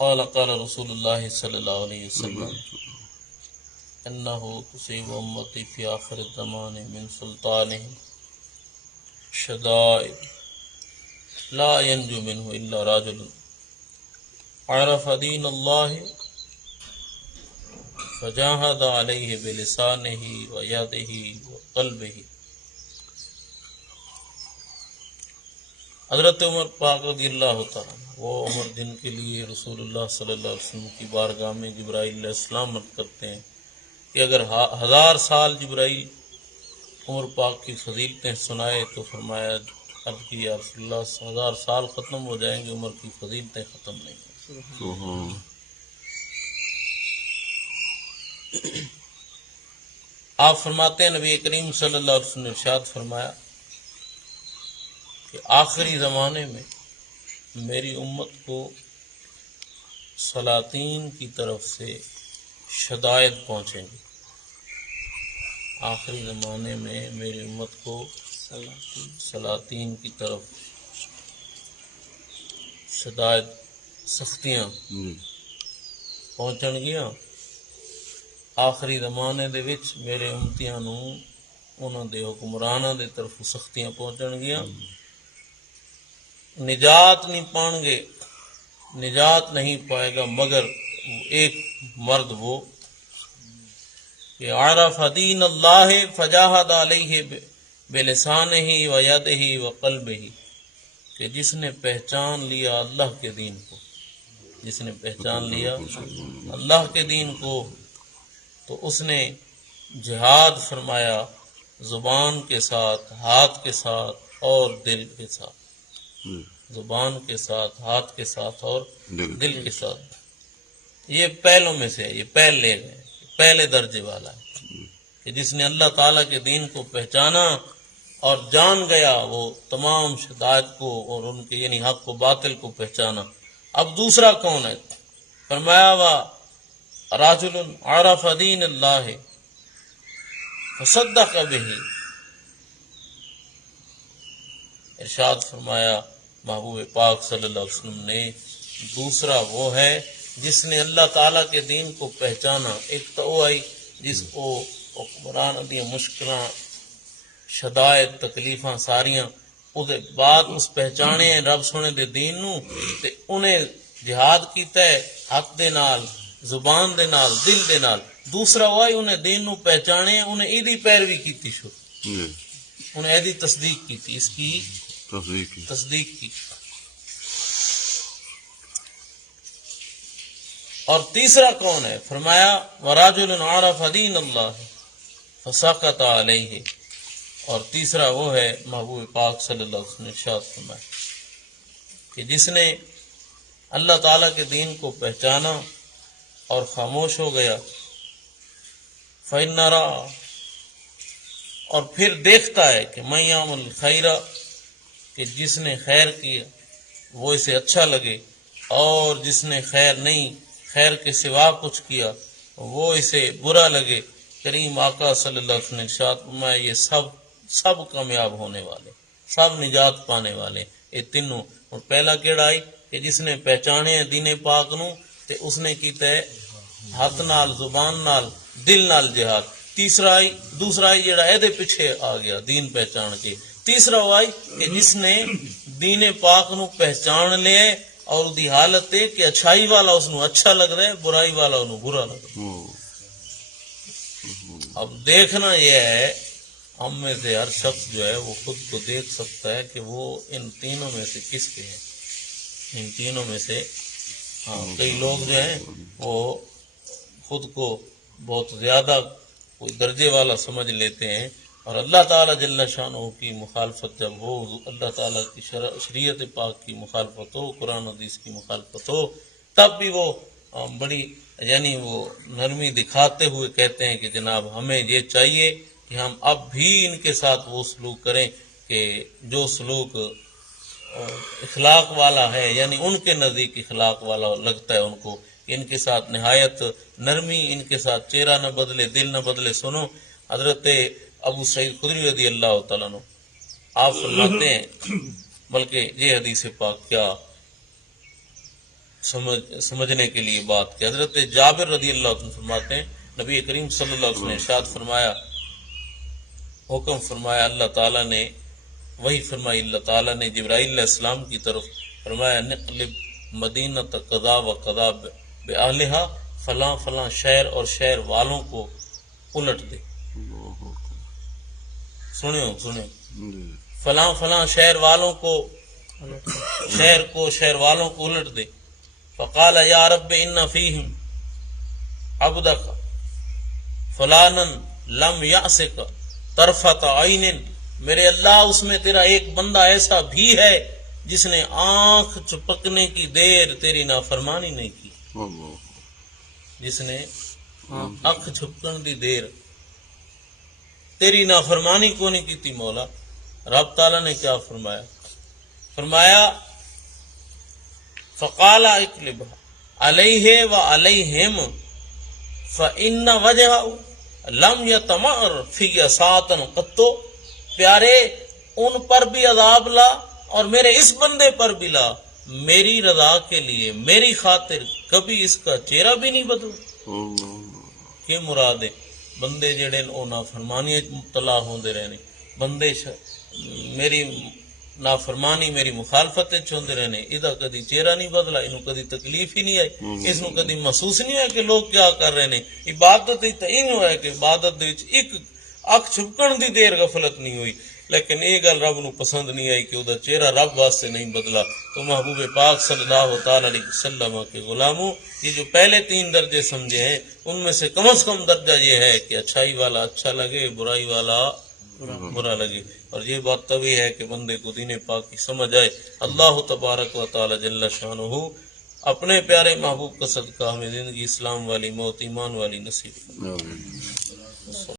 قال قال رسول اللہ صلی اللہ علیہ وسلم انہ تصیب امتی فی آخر الزمان من سلطانہم شدائد لا ینجو منہ الا رجل عرف دین اللہ فجاہد علیہ بلسانہ ویدہ وقلبہ۔ حضرت عمر پاک رضی اللہ تعالیٰ وہ عمر جن کے لیے رسول اللہ صلی اللہ علیہ وسلم کی بارگاہ میں جبرائیل علیہ السلام عرض کرتے ہیں کہ اگر 1000 سال جبرائیل عمر پاک کی فضیلتیں سنائے تو فرمایا عرض کی یا رسول اللہ 1000 سال ختم ہو جائیں گے، عمر کی فضیلتیں ختم نہیں ہیں۔ آپ فرماتے ہیں نبی کریم صلی اللہ علیہ وسلم نے ارشاد فرمایا کہ آخری زمانے میں میری امت کو سلاطین کی طرف سے شدائد پہنچیں گی۔ آخری زمانے میں میری امت کو سلاطین کی طرف شدائد سختیاں پہنچن گیاں۔ آخری زمانے دے وچ میرے امتیاں نو انہاں دے حکمراناں دے طرف سختیاں پہنچن گیاں، نجات نہیں پان گے، نجات نہیں پائے گا مگر ایک مرد وہ کہ عرف دین اللہ فجاہد علیہ بلسانہ ویدہ وقلبہ، کہ جس نے پہچان لیا اللہ کے دین کو، جس نے پہچان لیا اللہ کے دین کو تو اس نے جہاد فرمایا زبان کے ساتھ، ہاتھ کے ساتھ اور دل کے ساتھ، زبان کے ساتھ، ہاتھ کے ساتھ اور دل کے ساتھ۔ یہ پہلوں میں سے ہے، یہ پہلے درجے والا ہے کہ جس نے اللہ تعالیٰ کے دین کو پہچانا اور جان گیا وہ تمام شدائد کو اور ان کے یعنی حق و باطل کو پہچانا۔ اب دوسرا کون ہے؟ فرمایا وا راجل عرف دین اللہ فصدق بہ، ارشاد فرمایا محبوب پاک صلی اللہ علیہ وسلم نے دوسرا وہ ہے جس نے اللہ تعالیٰ کے دین کو پہچانا۔ ایک تو وہ آئی جس کو حکمران دی مشکلاں شدائد تکلیفاں ساریاں اس بعد اس پہچانے رب سونے دے دین نو تے انہیں جہاد کیتا ہے حق دے نال، زبان دے نال، دل دے نال۔ دوسرا وہ آئی انہیں دین نو پہچانے، انہیں ایدی پیروی کیتی شو، انہیں ایدی تصدیق کیتی، اس کی تصدیق کی۔ اور تیسرا کون ہے؟ فرمایا وراجل عرف دین اللہ فسقط علیہ، اور تیسرا وہ ہے محبوب پاک صلی اللہ علیہ وسلم نے ارشاد فرمایا کہ جس نے اللہ تعالیٰ کے دین کو پہچانا اور خاموش ہو گیا، فإن رأى، اور پھر دیکھتا ہے کہ من یعمل خیرا، کہ جس نے خیر کیا وہ اسے اچھا لگے، اور جس نے خیر نہیں، خیر کے سوا کچھ کیا وہ اسے برا لگے۔ کریم آقا صلی اللہ علیہ وسلم نے ارشاد فرمایا یہ سب کامیاب ہونے والے، سب نجات پانے والے، یہ تینوں۔ اور پہلا کیڑا آئی کہ جس نے پہچانے دین پاک نو تے اس نے کیتا ہے ہاتھ نال، زبان نال، دل نال جہاد۔ دوسرا آئی جڑا اے دے پیچھے آ گیا دین پہچان کے۔ تیسرا وہ آئی کہ جس نے دین پاک نو پہچان لے اور دی حالت ہے کہ اچھائی والا اس نو اچھا لگ رہا ہے، برائی والا انہوں برا لگ رہا ہے۔ اب دیکھنا یہ ہے ہم میں سے ہر شخص جو ہے وہ خود کو دیکھ سکتا ہے کہ وہ ان تینوں میں سے کس کے ہے، ان تینوں میں سے۔ ہاں کئی لوگ جو ہیں وہ خود کو بہت زیادہ کوئی درجے والا سمجھ لیتے ہیں، اور اللہ تعالیٰ جل شانہ کی مخالفت، جب وہ اللہ تعالیٰ کی شریعت پاک کی مخالفت ہو، قرآن حدیث کی مخالفت ہو، تب بھی وہ بڑی یعنی وہ نرمی دکھاتے ہوئے کہتے ہیں کہ جناب ہمیں یہ چاہیے کہ ہم اب بھی ان کے ساتھ وہ سلوک کریں کہ جو سلوک اخلاق والا ہے، یعنی ان کے نزدیک اخلاق والا لگتا ہے ان کو، ان کے ساتھ نہایت نرمی، ان کے ساتھ چہرہ نہ بدلے، دل نہ بدلے۔ سنو حضرت ابو سعید خدری رضی اللہ تعالیٰ عنہ آپ فرماتے ہیں، بلکہ یہ حدیث پاک کیا سمجھنے کے لیے بات کہ حضرت جابر رضی اللہ عنہ فرماتے ہیں نبی کریم صلی اللہ علیہ وسلم نے ارشاد فرمایا، حکم فرمایا اللہ تعالیٰ نے، وہی فرمائی اللہ تعالیٰ نے جبرائیل علیہ السلام کی طرف، فرمایا نقلب مدینہ قضا و قضا بأہلہا، فلاں فلاں شہر اور شہر والوں کو الٹ دے. سنو فلاں فلاں شہر والوں کو شہر والوں کو الٹ دے. فقال یا رب ان فیہم عبدک فلانا لم یأسک طرفت عین، میرے اللہ اس میں تیرا ایک بندہ ایسا بھی ہے جس نے آنکھ چپکنے کی دیر تیری نافرمانی نہیں کی، جس نے آنکھ چھپکن دی دیر تیری نافرمانی کو نہیں کی تھی. مولا رب تعالیٰ نے کیا فرمایا؟ فرمایا فقال اقلب علیہ و علیہم فإن وجہ لم یتمر فی ساعتن قط، پیارے ان پر بھی عذاب لا اور میرے اس بندے پر بھی لا، میری رضا کے لیے میری خاطر کبھی اس کا چہرہ بھی نہیں بدلا. کہ مراد ہے بندے جڑے او نافرمانی مبتلا ہوندے رہنے، بندے میری نافرمانی میری مخالفت ہوندے رہنے، ادا کدی چہرہ نہیں بدلا، انہوں کدی تکلیف ہی نہیں آئی، اس نو کدی محسوس نہیں ہوا کہ لوگ کیا کر رہے ہیں. عبادت تو این ہوا کہ عبادت وچ ایک اکھ چھپکن دی دیر غفلت نہیں ہوئی، لیکن یہ گل رب نو پسند نہیں آئی کہ وہ چہرہ رب واسطے نہیں بدلا. تو محبوب پاک صلی اللہ تعالی علیہ وسلم کے غلاموں، یہ جو پہلے 3 درجے سمجھے ہیں ان میں سے کم از کم درجہ یہ ہے کہ اچھائی والا اچھا لگے، برائی والا برا لگے. اور یہ بات تبھی ہے کہ بندے کو دین پاک کی سمجھ آئے. اللہ تبارک و تعالی جل شانہ اپنے پیارے محبوب کا صدقہ ہمیں زندگی اسلام والی، موت ایمان والی نصیب.